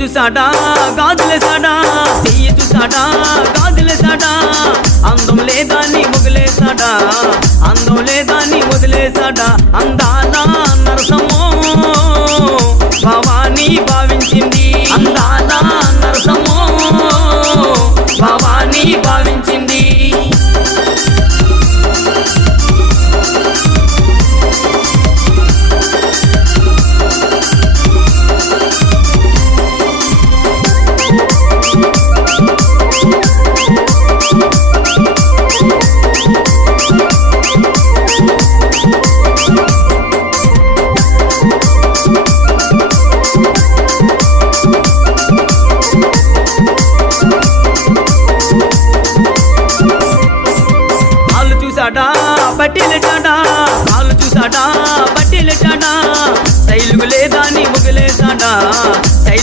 చూసాడా గాజులేసాడా, చెయ్యి చూసాడా గాజులేసాడా, అందం లేదాన్ని వదిలేసాడా, అందం లేదాన్ని వదిలేసాడా. అందాల నరసమ్మో భావాన్ని భావించిన